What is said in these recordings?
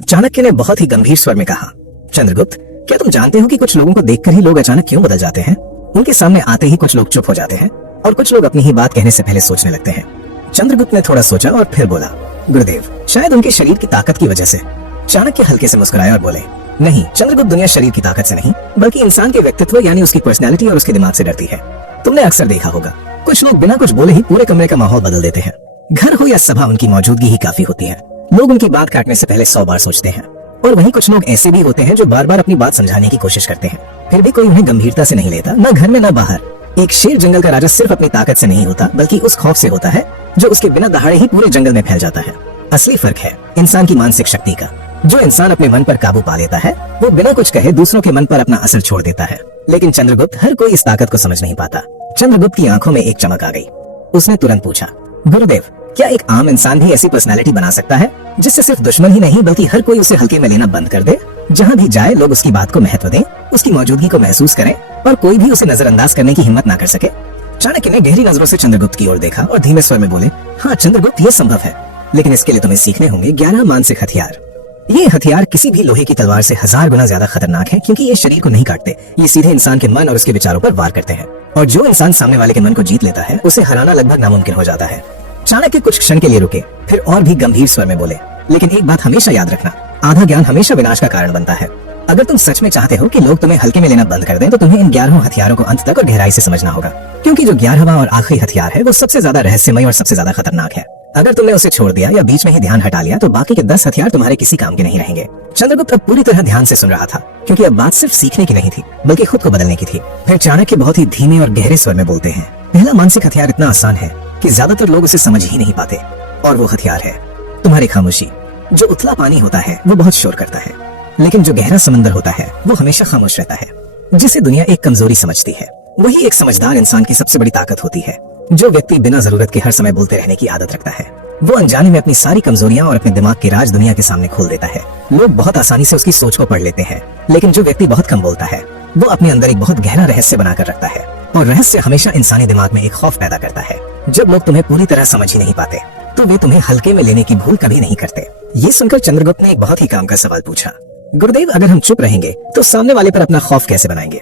चाणक्य ने बहुत ही गंभीर स्वर में कहा, चंद्रगुप्त, क्या तुम जानते हो कि कुछ लोगों को देखकर ही लोग अचानक क्यों बदल जाते हैं? उनके सामने आते ही कुछ लोग चुप हो जाते हैं और कुछ लोग अपनी ही बात कहने से पहले सोचने लगते हैं। चंद्रगुप्त ने थोड़ा सोचा और फिर बोला, गुरुदेव, शायद उनके शरीर की ताकत की वजह से। चाणक्य हल्के से मुस्कुराया और बोले, नहीं चंद्रगुप्त, दुनिया शरीर की ताकत से नहीं बल्कि इंसान के व्यक्तित्व यानी उसकी पर्सनैलिटी और उसके दिमाग से डरती है। तुमने अक्सर देखा होगा, कुछ लोग बिना कुछ बोले ही पूरे कमरे का माहौल बदल देते हैं। घर हो या सभा, उनकी मौजूदगी ही काफी होती है। लोग उनकी बात काटने से पहले 100 बार सोचते हैं। और वहीं कुछ लोग ऐसे भी होते हैं जो बार बार अपनी बात समझाने की कोशिश करते हैं, फिर भी कोई उन्हें गंभीरता से नहीं लेता, न घर में न बाहर। एक शेर जंगल का राजा सिर्फ अपनी ताकत से नहीं होता बल्कि उस खौफ से होता है जो उसके बिना दहाड़े ही पूरे जंगल में फैल जाता है। असली फर्क है इंसान की मानसिक शक्ति का। जो इंसान अपने मन पर काबू पा लेता है वो बिना कुछ कहे दूसरों के मन पर अपना असर छोड़ देता है। लेकिन चंद्रगुप्त, हर कोई इस ताकत को समझ नहीं पाता। चंद्रगुप्त की आंखों में एक चमक आ गई। उसने तुरंत पूछा, गुरुदेव, क्या एक आम इंसान भी ऐसी पर्सनालिटी बना सकता है जिससे सिर्फ दुश्मन ही नहीं बल्कि हर कोई उसे हल्के में लेना बंद कर दे? जहाँ भी जाए लोग उसकी बात को महत्व दें, उसकी मौजूदगी को महसूस करें और कोई भी उसे नजरअंदाज करने की हिम्मत ना कर सके। चाणक्य ने गहरी नजरों से चंद्रगुप्त की ओर देखा और धीमे स्वर में बोले, हाँ चंद्रगुप्त, ये संभव है, लेकिन इसके लिए तुम्हें सीखने होंगे 11 मानसिक हथियार। ये हथियार किसी भी लोहे की तलवार से 1000 गुना ज्यादा खतरनाक है, क्योंकि ये शरीर को नहीं काटते, ये सीधे इंसान के मन और उसके विचारों पर वार करते हैं। और जो इंसान सामने वाले के मन को जीत लेता है उसे हराना लगभग नामुमकिन हो जाता है। चाणक्य कुछ क्षण के लिए रुके, फिर और भी गंभीर स्वर में बोले, लेकिन एक बात हमेशा याद रखना, आधा ज्ञान हमेशा विनाश का कारण बनता है। अगर तुम सच में चाहते हो कि लोग तुम्हें हल्के में लेना बंद कर दें, तो तुम्हें इन 11 हथियारों को अंत तक और गहराई से समझना होगा, क्योंकि जो 11वां और आखिरी हथियार है वो सबसे ज्यादा रहस्यमय और सबसे ज्यादा खतरनाक है। अगर तुमने उसे छोड़ दिया या बीच में ही ध्यान हटा लिया तो बाकी के 10 हथियार तुम्हारे किसी काम के नहीं रहेंगे। चंद्रगुप्त अब पूरी तरह ध्यान से सुन रहा था, क्योंकि अब बात सिर्फ सीखने की नहीं थी बल्कि खुद को बदलने की थी। फिर चाणक्य बहुत ही धीमे और गहरे स्वर में बोलते हैं, पहला मानसिक हथियार इतना आसान है कि ज्यादातर लोग उसे समझ ही नहीं पाते, और वो हथियार है तुम्हारी खामोशी। जो उथला पानी होता है वो बहुत शोर करता है, लेकिन जो गहरा समंदर होता है वो हमेशा खामोश रहता है। जिसे दुनिया एक कमजोरी समझती है, वही एक समझदार इंसान की सबसे बड़ी ताकत होती है। जो व्यक्ति बिना जरूरत के हर समय बोलते रहने की आदत रखता है, वो अनजाने में अपनी सारी कमजोरियां और अपने दिमाग के राज दुनिया के सामने खोल देता है। लोग बहुत आसानी से उसकी सोच को पढ़ लेते हैं, लेकिन जो व्यक्ति बहुत कम बोलता है वो अपने अंदर एक बहुत गहरा रहस्य बनाकर रखता है, और रहस्य हमेशा इंसानी दिमाग में एक खौफ पैदा करता है। जब लोग तुम्हें पूरी तरह समझ ही नहीं पाते तो वे तुम्हें हल्के में लेने की भूल कभी नहीं करते। ये सुनकर चंद्रगुप्त ने एक बहुत ही काम का सवाल पूछा, गुरुदेव, अगर हम चुप रहेंगे तो सामने वाले पर अपना खौफ कैसे बनाएंगे?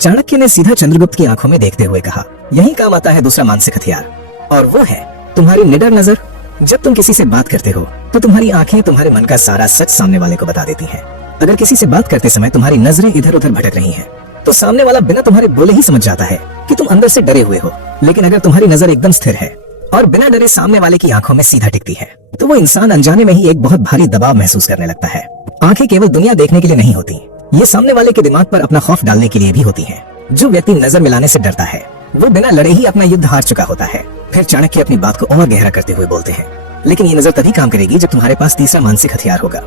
चाणक्य ने सीधा चंद्रगुप्त की आंखों में देखते हुए कहा, यही काम आता है दूसरा मानसिक हथियार, और वो है तुम्हारी निडर नजर। जब तुम किसी से बात करते हो तो तुम्हारी आंखें तुम्हारे मन का सारा सच सामने वाले को बता देती हैं। अगर किसी से बात करते समय तुम्हारी नजरें इधर उधर भटक रही हैं, तो सामने वाला बिना तुम्हारे बोले ही समझ जाता है कि तुम अंदर से डरे हुए हो। लेकिन अगर तुम्हारी नजर एकदम स्थिर है और बिना डरे सामने वाले की आंखों में सीधा टिकती है, तो वो इंसान अनजाने में ही एक बहुत भारी दबाव महसूस करने लगता है। आंखें केवल दुनिया देखने के लिए नहीं होती, ये सामने वाले के दिमाग पर अपना खौफ डालने के लिए भी होती है। जो व्यक्ति नजर मिलाने से डरता है वो बिना लड़े ही अपना युद्ध हार चुका होता है। फिर चाणक्य अपनी बात को और गहरा करते हुए बोलते हैं, लेकिन ये नजर तभी काम करेगी जब तुम्हारे पास तीसरा मानसिक हथियार होगा,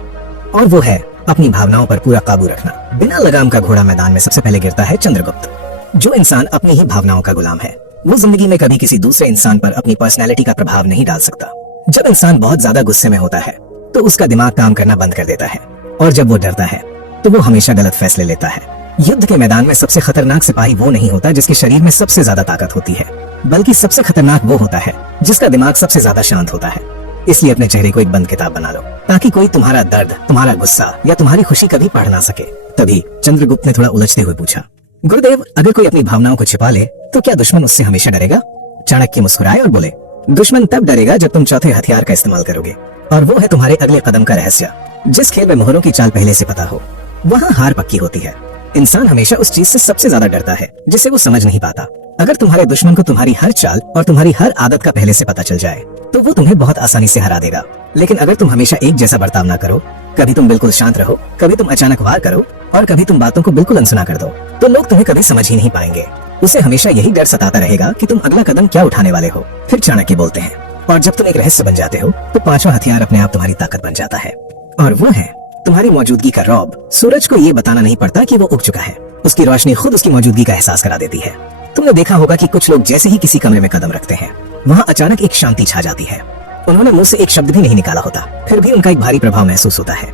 और वो है अपनी भावनाओं पर पूरा काबू रखना। बिना लगाम का घोड़ा मैदान में सबसे पहले गिरता है चंद्रगुप्त। जो इंसान अपनी ही भावनाओं का गुलाम है वो जिंदगी में कभी किसी दूसरे इंसान पर अपनी पर्सनैलिटी का प्रभाव नहीं डाल सकता। जब इंसान बहुत ज्यादा गुस्से में होता है तो उसका दिमाग काम करना बंद कर देता है, और जब वो डरता है तो वो हमेशा गलत फैसले लेता है। युद्ध के मैदान में सबसे खतरनाक सिपाही वो नहीं होता जिसके शरीर में सबसे ज्यादा ताकत होती है, बल्कि सबसे खतरनाक वो होता है जिसका दिमाग सबसे ज्यादा शांत होता है। इसलिए अपने चेहरे को एक बंद किताब बना लो, ताकि कोई तुम्हारा दर्द, तुम्हारा गुस्सा या तुम्हारी खुशी कभी पढ़ ना सके। तभी चंद्रगुप्त ने थोड़ा उलझते हुए पूछा, गुरुदेव, अगर कोई अपनी भावनाओं को छिपा ले तो क्या दुश्मन उससे हमेशा डरेगा? चाणक्य मुस्कुराए और बोले, दुश्मन तब डरेगा जब तुम चौथे हथियार का इस्तेमाल करोगे, और वो है तुम्हारे अगले कदम का रहस्य। जिस खेल में मोहरों की चाल पहले से पता हो, वहाँ हार पक्की होती है। इंसान हमेशा उस चीज से सबसे ज्यादा डरता है जिसे वो समझ नहीं पाता। अगर तुम्हारे दुश्मन को तुम्हारी हर चाल और तुम्हारी हर आदत का पहले से पता चल जाए तो वो तुम्हें बहुत आसानी से हरा देगा। लेकिन अगर तुम हमेशा एक जैसा बर्ताव ना करो, कभी तुम बिल्कुल शांत रहो, कभी तुम अचानक वार करो, और कभी तुम बातों को बिल्कुल अनसुना कर दो, तो लोग तुम्हें कभी समझ ही नहीं पाएंगे। उसे हमेशा यही डर सताता रहेगा कि तुम अगला कदम क्या उठाने वाले हो। फिर चाणक्य बोलते हैं, और जब तुम एक रहस्य बन जाते हो तो पांचवा हथियार अपने आप तुम्हारी ताकत बन जाता है, और वो है तुम्हारी मौजूदगी का रौब। सूरज को ये बताना नहीं पड़ता कि वो उग चुका है, उसकी रोशनी खुद उसकी मौजूदगी का एहसास करा देती है। तुमने देखा होगा कि कुछ लोग जैसे ही किसी कमरे में कदम रखते हैं, वहाँ अचानक एक शांति छा जाती है। उन्होंने मुंह से एक शब्द भी नहीं निकाला होता, फिर भी उनका एक भारी प्रभाव महसूस होता है।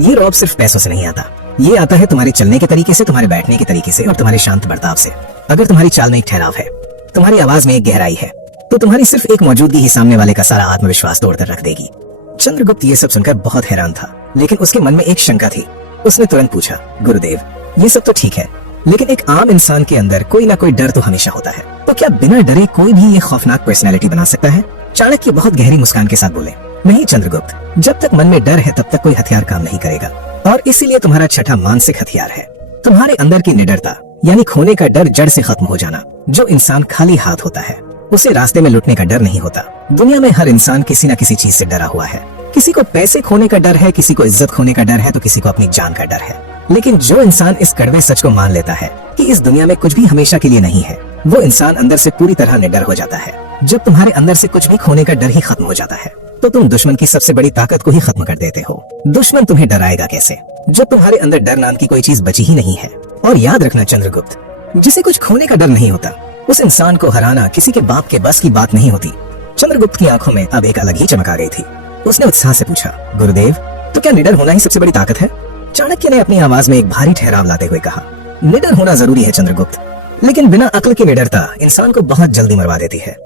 ये रौब सिर्फ पैसों से नहीं आता, ये आता है तुम्हारे चलने के तरीके से, तुम्हारे बैठने के तरीके से, और तुम्हारे शांत बर्ताव से। अगर तुम्हारी चाल में एक ठहराव है, तुम्हारी आवाज में एक गहराई है, तो तुम्हारी सिर्फ एक मौजूदगी ही सामने वाले का सारा आत्मविश्वास तोड़कर रख देगी। चंद्रगुप्त ये सब सुनकर बहुत हैरान था, लेकिन उसके मन में एक शंका थी। उसने तुरंत पूछा, गुरुदेव, ये सब तो ठीक है, लेकिन एक आम इंसान के अंदर कोई ना कोई डर तो हमेशा होता है, तो क्या बिना डरे कोई भी ये खौफनाक पर्सनैलिटी बना सकता है? चाणक्य बहुत गहरी मुस्कान के साथ बोले, नहीं चंद्रगुप्त, जब तक मन में डर है तब तक कोई हथियार काम नहीं करेगा, और इसीलिए तुम्हारा छठा मानसिक हथियार है, तुम्हारे अंदर की निडरता, यानी खोने का डर जड़ से खत्म हो जाना। जो इंसान खाली हाथ होता है उसे रास्ते में लुटने का डर नहीं होता। दुनिया में हर इंसान किसी न किसी चीज से डरा हुआ है। किसी को पैसे खोने का डर है, किसी को इज्जत खोने का डर है, तो किसी को अपनी जान का डर है। लेकिन जो इंसान इस कड़वे सच को मान लेता है कि इस दुनिया में कुछ भी हमेशा के लिए नहीं है, वो इंसान अंदर से पूरी तरह निडर हो जाता है। जब तुम्हारे अंदर से कुछ भी खोने का डर ही खत्म हो जाता है, तो तुम दुश्मन की सबसे बड़ी ताकत को ही खत्म कर देते हो। दुश्मन तुम्हें डराएगा कैसे, जब तुम्हारे अंदर डर नाम की कोई चीज बची ही नहीं है। और याद रखना चंद्रगुप्त, जिसे कुछ खोने का डर नहीं होता, उस इंसान को हराना किसी के बाप के बस की बात नहीं होती। चंद्रगुप्त की आंखों में अब एक अलग ही चमक आ गई थी। उसने उत्साह से पूछा, गुरुदेव, तो क्या निडर होना ही सबसे बड़ी ताकत है? चाणक्य ने अपनी आवाज में एक भारी ठहराव लाते हुए कहा, निडर होना जरूरी है चंद्रगुप्त, लेकिन बिना अक्ल की निडरता इंसान को बहुत जल्दी मरवा देती है।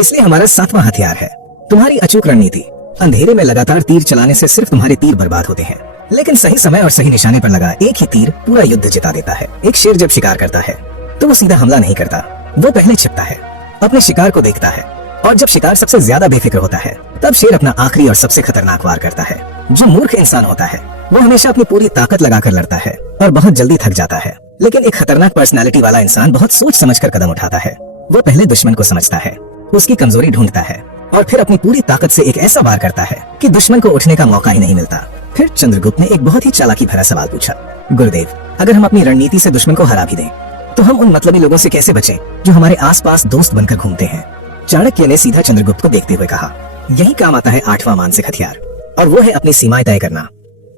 इसलिए हमारा सातवां हथियार है तुम्हारी अचूक रणनीति। अंधेरे में लगातार तीर चलाने से सिर्फ तुम्हारे तीर बर्बाद होते हैं, लेकिन सही समय और सही निशाने पर लगा एक ही तीर पूरा युद्ध जिता देता है। एक शेर जब शिकार करता है तो वो सीधा हमला नहीं करता, वो पहले छिपता है, अपने शिकार को देखता है, और जब शिकार सबसे ज्यादा बेफिक्र होता है तब शेर अपना आखिरी और सबसे खतरनाक वार करता है। जो मूर्ख इंसान होता है वो हमेशा अपनी पूरी ताकत लगाकर लड़ता है और बहुत जल्दी थक जाता है, लेकिन एक खतरनाक पर्सनालिटी वाला इंसान बहुत सोच समझकर कदम उठाता है। वो पहले दुश्मन को समझता है, उसकी कमजोरी ढूंढता है, और फिर अपनी पूरी ताकत से एक ऐसा वार करता है कि दुश्मन को उठने का मौका ही नहीं मिलता। फिर चंद्रगुप्त ने एक बहुत ही चालाकी भरा सवाल पूछा, गुरुदेव, अगर हम अपनी रणनीति से दुश्मन को हरा भी दें तो हम उन मतलबी लोगों से कैसे बचें जो हमारे आसपास दोस्त बनकर घूमते हैं? चाणक्य ने सीधा चंद्रगुप्त को देखते हुए कहा, यही काम आता है आठवां मानसिक हथियार, और वो है अपनी सीमाएं तय करना।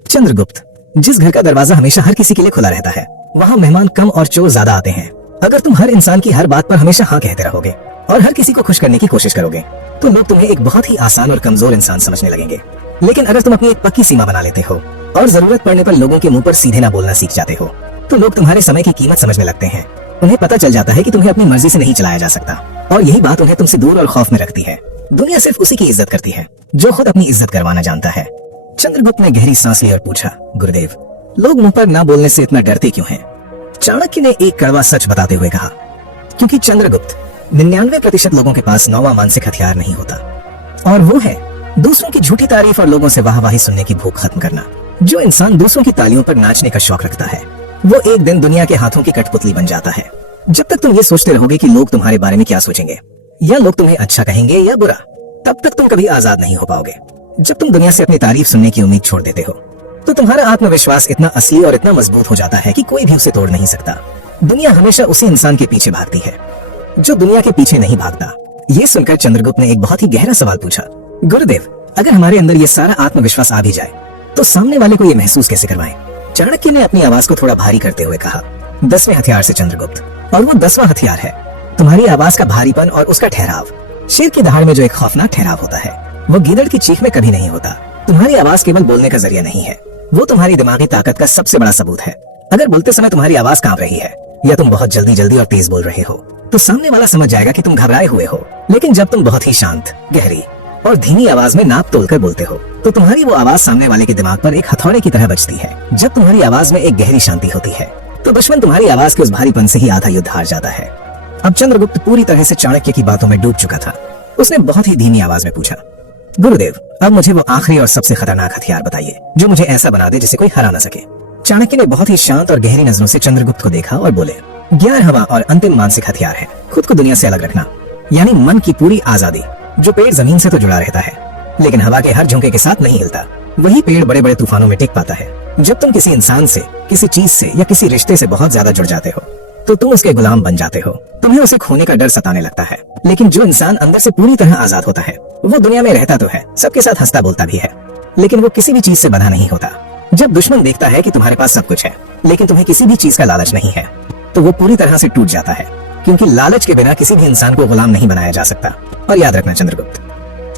चंद्रगुप्त, जिस घर का दरवाजा हमेशा हर किसी के लिए खुला रहता है, वहाँ मेहमान कम और चोर ज्यादा आते हैं। अगर तुम हर इंसान की हर बात पर हमेशा हाँ कहते रहोगे और हर किसी को खुश करने की कोशिश करोगे, तो लोग तुम्हें एक बहुत ही आसान और कमजोर इंसान समझने लगेंगे। लेकिन अगर तुम अपनी एक पक्की सीमा बना लेते हो और जरूरत पड़ने पर लोगों के मुंह पर सीधे ना बोलना सीख जाते हो, तो लोग तुम्हारे समय की कीमत समझने लगते हैं। उन्हें पता चल जाता है कि तुम्हें अपनी मर्जी से नहीं चलाया जा सकता, और यही बात उन्हें तुमसे दूर और खौफ में रखती है। दुनिया सिर्फ उसी की इज्जत करती है जो खुद अपनी इज्जत करवाना जानता है। चंद्रगुप्त ने गहरी सांस ली और पूछा, गुरुदेव, लोग मुंह पर ना बोलने से इतना डरते क्यों हैं? चाणक्य ने एक कड़वा सच बताते हुए कहा, क्योंकि चंद्रगुप्त, 99% लोगों के पास नौवां मानसिक हथियार नहीं होता, और वो है दूसरों की झूठी तारीफ और लोगों से वाहवाही सुनने की भूख खत्म करना। जो इंसान दूसरों की तालियों पर नाचने का शौक रखता है, वो एक दिन दुनिया के हाथों की कठपुतली बन जाता है। जब तक तुम ये सोचते रहोगे कि लोग तुम्हारे बारे में क्या सोचेंगे, या लोग तुम्हें अच्छा कहेंगे या बुरा, तब तक तुम कभी आजाद नहीं हो पाओगे। जब तुम दुनिया से अपनी तारीफ सुनने की उम्मीद छोड़ देते हो, तो तुम्हारा आत्मविश्वास इतना असली और इतना मजबूत हो जाता है कि कोई भी उसे तोड़ नहीं सकता। दुनिया हमेशा उसी इंसान के पीछे भागती है जो दुनिया के पीछे नहीं भागता। ये सुनकर चंद्रगुप्त ने एक बहुत ही गहरा सवाल पूछा, गुरुदेव, अगर हमारे अंदर ये सारा आत्मविश्वास आ भी जाए तो सामने वाले को ये महसूस कैसे करवाएं? चाणक्य ने अपनी आवाज को थोड़ा भारी करते हुए कहा, 10वें हथियार से चंद्रगुप्त, और वो 10वां हथियार है तुम्हारी आवाज का भारीपन और उसका ठहराव। शेर की दहाड़ में जो एक खौफनाक ठहराव होता है, वो गीदड़ की चीख में कभी नहीं होता। तुम्हारी आवाज केवल बोलने का जरिया नहीं है, वो तुम्हारी दिमागी ताकत का सबसे बड़ा सबूत है। अगर बोलते समय तुम्हारी आवाज कांप रही है या तुम बहुत जल्दी जल्दी और तेज बोल रहे हो, तो सामने वाला समझ जाएगा कि तुम घबराए हुए हो। लेकिन जब तुम बहुत ही शांत, गहरी और धीमी आवाज में नाप तोलकर बोलते हो, तो तुम्हारी वो आवाज सामने वाले के दिमाग पर एक हथौड़े की तरह बजती है। जब तुम्हारी आवाज में एक गहरी शांति होती है, तो दुश्मन तुम्हारी आवाज के उस भारीपन से ही आधा युद्ध हार जाता है। अब चंद्रगुप्त पूरी तरह से चाणक्य की बातों में डूब चुका था। उसने बहुत ही धीमी आवाज में पूछा, गुरुदेव, अब मुझे वो आखिरी और सबसे खतरनाक हथियार बताइए जो मुझे ऐसा बना दे जिसे कोई हरा ना सके। चाणक्य ने बहुत ही शांत और गहरी नजरों से चंद्रगुप्त को देखा और बोले, 11वां और अंतिम मानसिक हथियार है खुद को दुनिया से अलग रखना, यानी मन की पूरी आजादी। जो पेड़ जमीन से तो जुड़ा रहता है, लेकिन हवा के हर झोंके के साथ नहीं हिलता, वही पेड़ बड़े बड़े तूफानों में टिक पाता है। जब तुम किसी इंसान से, किसी चीज से या किसी रिश्ते से बहुत ज्यादा जुड़ जाते हो, तो तुम उसके गुलाम बन जाते हो। तुम्हें उसे खोने का डर सताने लगता है। लेकिन जो इंसान अंदर से पूरी तरह आजाद होता है, वो दुनिया में रहता तो है, सबके साथ हंसता बोलता भी है, लेकिन वो किसी भी चीज से बंधा नहीं होता। जब दुश्मन देखता है कि तुम्हारे पास सब कुछ है, लेकिन तुम्हें किसी भी चीज का लालच नहीं है, तो वो पूरी तरह से टूट जाता है, क्योंकि लालच के बिना किसी भी इंसान को गुलाम नहीं बनाया जा सकता। और याद रखना चंद्रगुप्त,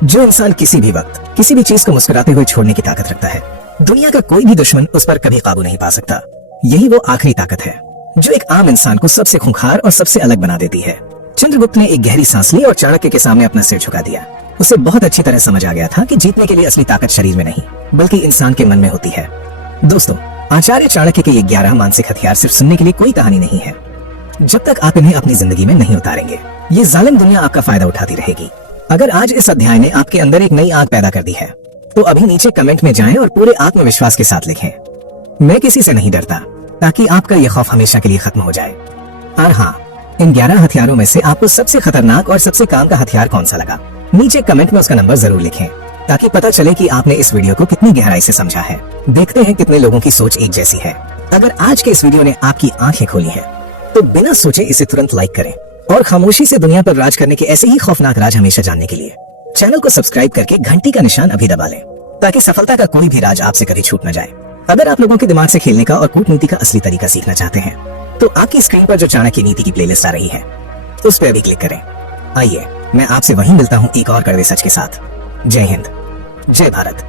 जो इंसान किसी भी वक्त किसी भी चीज को मुस्कुराते हुए छोड़ने की ताकत रखता है, दुनिया का कोई भी दुश्मन उस पर कभी काबू नहीं पा सकता। यही वो आखिरी ताकत है जो एक आम इंसान को सबसे खूंखार और सबसे अलग बना देती है। चंद्रगुप्त ने एक गहरी सांस ली और चाणक्य के सामने अपना सिर झुका दिया। उसे बहुत अच्छी तरह समझ आ गया था कि जीतने के लिए असली ताकत शरीर में नहीं बल्कि इंसान के मन में होती है। दोस्तों, आचार्य चाणक्य के ये 11 मानसिक हथियार सिर्फ सुनने के लिए कोई कहानी नहीं है। जब तक आप इन्हें अपनी जिंदगी में नहीं उतारेंगे, ये जालिम दुनिया आपका फायदा उठाती रहेगी। अगर आज इस अध्याय ने आपके अंदर एक नई आग पैदा कर दी है, तो अभी नीचे कमेंट में जाएं और पूरे आत्मविश्वास के साथ लिखें, मैं किसी से नहीं डरता, ताकि आपका यह खौफ हमेशा के लिए खत्म हो जाए। और हाँ, इन 11 हथियारों में से आपको सबसे खतरनाक और सबसे काम का हथियार कौन सा लगा? नीचे कमेंट में उसका नंबर जरूर लिखें, ताकि पता चले कि आपने इस वीडियो को कितनी गहराई से समझा है। देखते हैं कितने लोगों की सोच एक जैसी है। अगर आज के इस वीडियो ने आपकी आंखें खोली हैं, तो बिना सोचे इसे तुरंत लाइक करें और खामोशी से दुनिया पर राज करने के ऐसे ही खौफनाक राज हमेशा जानने के लिए चैनल को सब्सक्राइब करके घंटी का निशान अभी दबा लें, ताकि सफलता का कोई भी राज आपसे कभी छूट न जाए। अगर आप लोगों के दिमाग से खेलने का और कूटनीति का असली तरीका सीखना चाहते हैं, तो आपकी स्क्रीन पर जो चाणक्य नीति की प्लेलिस्ट आ रही है, उस पर अभी क्लिक करें। आइए, मैं आपसे वहीं मिलता हूँ एक और कड़वे सच के साथ। जय हिंद, जय भारत।